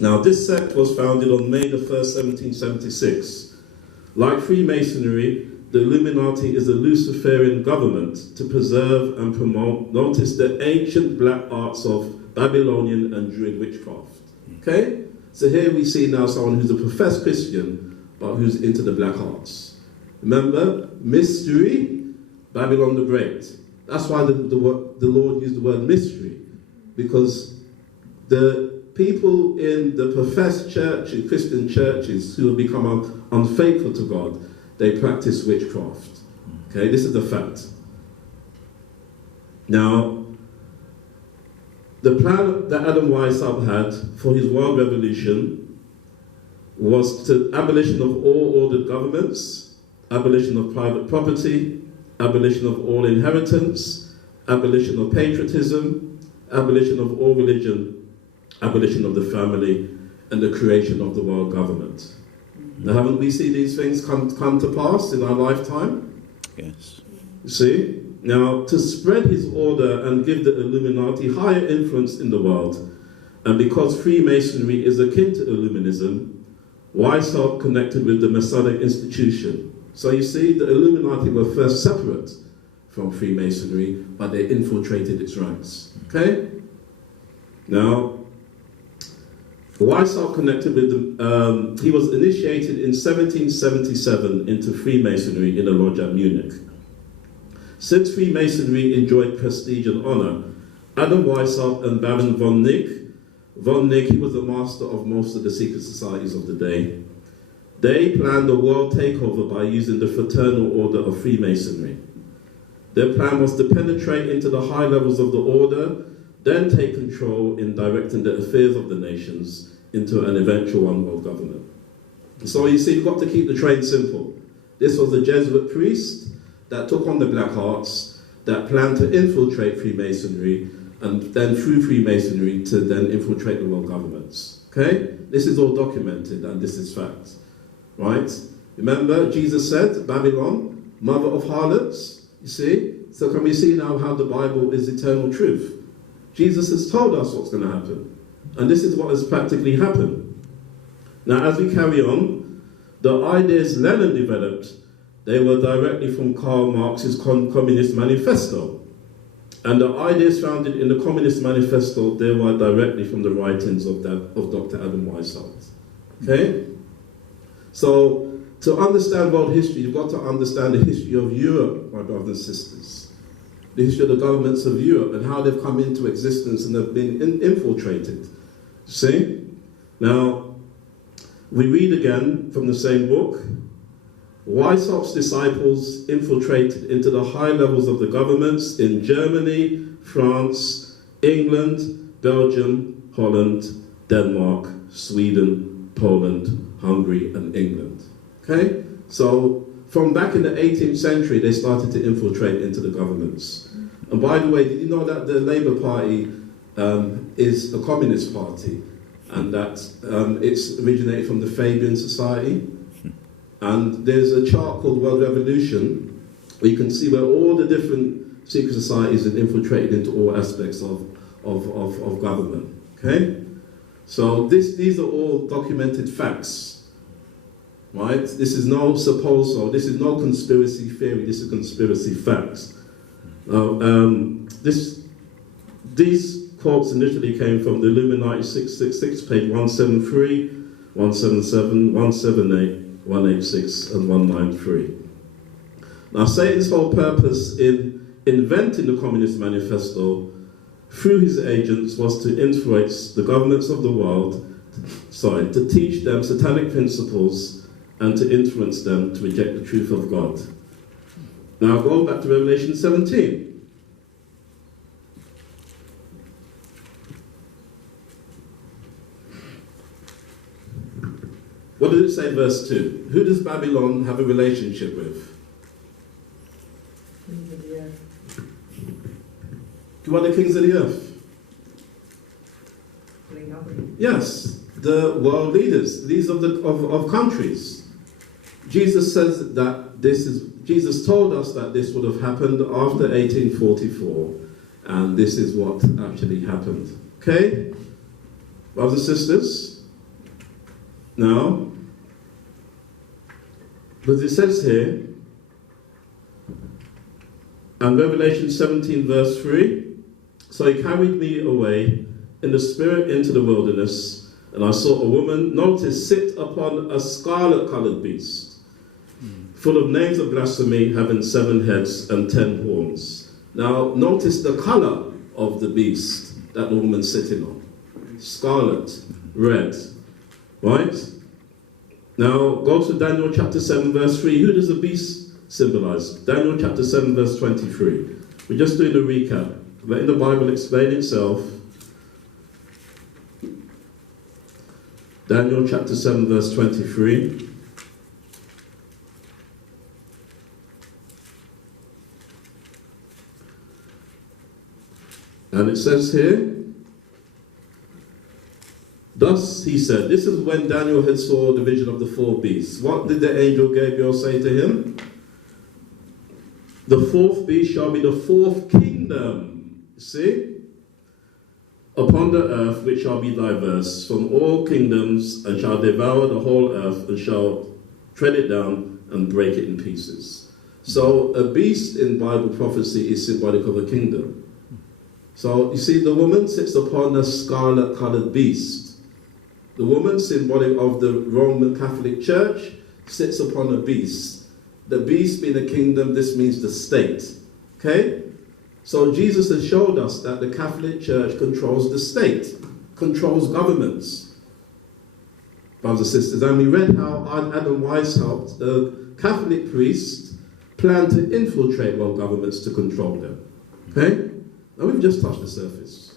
Now, this sect was founded on May the 1st, 1776. Like Freemasonry, the Illuminati is a Luciferian government to preserve and promote, notice, the ancient black arts of Babylonian and Druid witchcraft. Okay? So here we see now someone who's a professed Christian, but who's into the black arts. Remember, mystery, Babylon the Great. That's why the Lord used the word mystery, because the people in the professed church, in Christian churches, who have become unfaithful to God, they practice witchcraft. Okay, this is the fact. Now, the plan that Adam Weishaupt had for his world revolution was to abolition of all ordered governments, abolition of private property, abolition of all inheritance, abolition of patriotism, abolition of all religion, abolition of the family, and the creation of the world government. Now, haven't we seen these things come to pass in our lifetime? Yes. You see? Now, to spread his order and give the Illuminati higher influence in the world, and because Freemasonry is akin to Illuminism, Weishaupt connected with the Masonic institution. So you see, the Illuminati were first separate from Freemasonry, but they infiltrated its ranks. Okay? Now, Weishaupt connected with the, he was initiated in 1777 into Freemasonry in a lodge at Munich. Since Freemasonry enjoyed prestige and honor, Adam Weishaupt and Baron von Nick, he was the master of most of the secret societies of the day. They planned a world takeover by using the fraternal order of Freemasonry. Their plan was to penetrate into the high levels of the order, then take control in directing the affairs of the nations into an eventual one world government. So you see, you've got to keep the train simple. This was a Jesuit priest that took on the black arts, that planned to infiltrate Freemasonry, and then through Freemasonry to then infiltrate the world governments. Okay? This is all documented, and this is fact. Right? Remember, Jesus said, Babylon, mother of harlots, you see? So can we see now how the Bible is eternal truth? Jesus has told us what's going to happen. And this is what has practically happened. Now, as we carry on, the ideas Lenin developed, they were directly from Karl Marx's Communist Manifesto. And the ideas founded in the Communist Manifesto, they were directly from the writings of Dr. Adam Weishaupt. Okay? So, to understand world history, you've got to understand the history of Europe, my brothers and sisters. The history of the governments of Europe and how they've come into existence and have been infiltrated. See? Now, we read again from the same book. Weishaupt's disciples infiltrated into the high levels of the governments in Germany, France, England, Belgium, Holland, Denmark, Sweden, Poland, Hungary, and England. Okay? So, from back in the 18th century, they started to infiltrate into the governments. And by the way, did you know that the Labour Party is a communist party, and that it's originated from the Fabian Society? And there's a chart called World Revolution, where you can see where all the different secret societies have infiltrated into all aspects of government. Okay? So these are all documented facts. Right? This is no supposo, this is no conspiracy theory, this is conspiracy facts. Now, these quotes initially came from the Illuminati 666, page 173, 177, 178, 186, and 193. Now, Satan's whole purpose in inventing the Communist Manifesto through his agents was to influence the governments of the world, to teach them satanic principles and to influence them to reject the truth of God. Now go back to Revelation 17. What does it say in verse 2? Who does Babylon have a relationship with? Kings of the earth. Who are the kings of the earth? Yes, the world leaders, these of countries. Jesus says that Jesus told us that this would have happened after 1844, and this is what actually happened. Okay? Brothers and sisters? Now, because it says here, and Revelation 17 verse 3, so he carried me away in the spirit into the wilderness, and I saw a woman, notice, sit upon a scarlet-coloured beast, full of names of blasphemy, having 7 heads and 10 horns. Now, notice the colour of the beast that the woman's sitting on. Scarlet, red, right? Now, go to Daniel chapter 7 verse 3. Who does the beast symbolize? Daniel chapter 7 verse 23. We're just doing a recap, letting the Bible explain itself. Daniel chapter 7 verse 23. And it says here, thus he said, this is when Daniel had saw the vision of the 4 beasts. What did the angel Gabriel say to him? The 4th beast shall be the 4th kingdom, see, upon the earth, which shall be diverse from all kingdoms, and shall devour the whole earth, and shall tread it down and break it in pieces. So a beast in Bible prophecy is symbolic of a kingdom. So you see, the woman sits upon a scarlet-coloured beast. The woman, symbolic of the Roman Catholic Church, sits upon a beast. The beast being a kingdom, this means the state. Okay? So Jesus has showed us that the Catholic Church controls the state, controls governments. Brothers and sisters, and we read how Adam Weishaupt, the Catholic priest, planned to infiltrate world governments to control them. Okay? Now we've just touched the surface.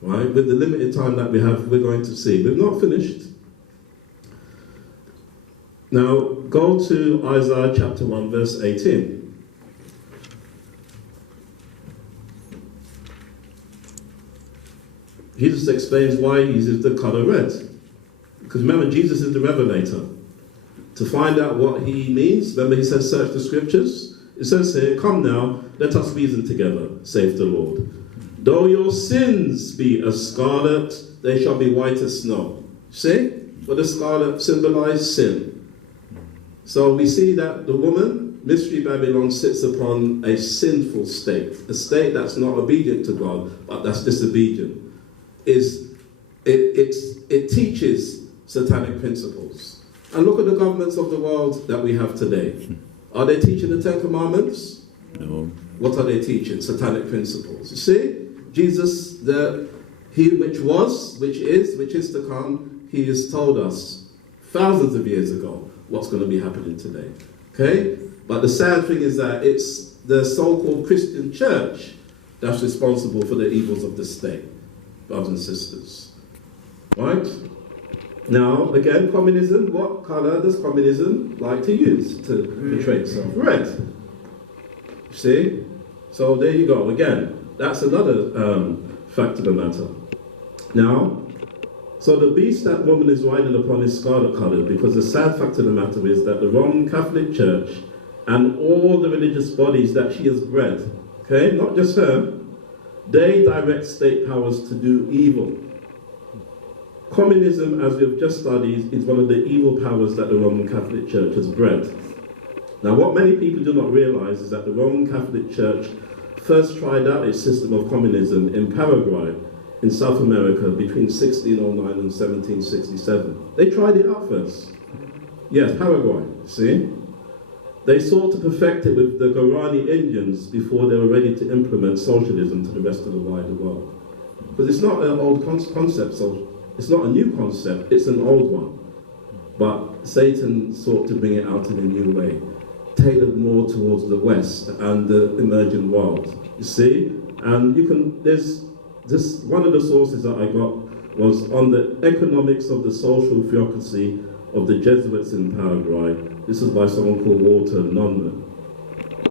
Right? With the limited time that we have, we're going to see. We've not finished. Now, go to Isaiah chapter 1, verse 18. Jesus explains why he uses the color red. Because remember, Jesus is the Revelator. To find out what he means, remember he says, search the scriptures. It says here, come now, let us reason together, saith the Lord. Though your sins be as scarlet, they shall be white as snow. See? But the scarlet symbolizes sin. So we see that the woman, Mystery Babylon, sits upon a sinful state, a state that's not obedient to God, but that's disobedient. It teaches satanic principles. And look at the governments of the world that we have today. Are they teaching the 10 Commandments? No. What are they teaching? Satanic principles. You see? Jesus, he which was, which is to come, he has told us thousands of years ago what's going to be happening today. Okay? But the sad thing is that it's the so-called Christian church that's responsible for the evils of the state, brothers and sisters. Right? Now, again, communism, what colour does communism like to use to portray itself? Red. See? So there you go. Again, that's another fact of the matter. Now, so the beast that woman is riding upon is scarlet-coloured, because the sad fact of the matter is that the Roman Catholic Church and all the religious bodies that she has bred, okay, not just her, they direct state powers to do evil. Communism, as we've just studied, is one of the evil powers that the Roman Catholic Church has bred. Now, what many people do not realize is that the Roman Catholic Church first tried out its system of communism in Paraguay, in South America, between 1609 and 1767. They tried it out first. Yes, Paraguay, see? They sought to perfect it with the Guarani Indians before they were ready to implement socialism to the rest of the wider world. Because it's not an old concept, so it's not a new concept, it's an old one. But Satan sought to bring it out in a new way, tailored more towards the West and the emerging world. You see? And you can, there's this, one of the sources that I got was on the economics of the social theocracy of the Jesuits in Paraguay. This is by someone called Walter Nunman.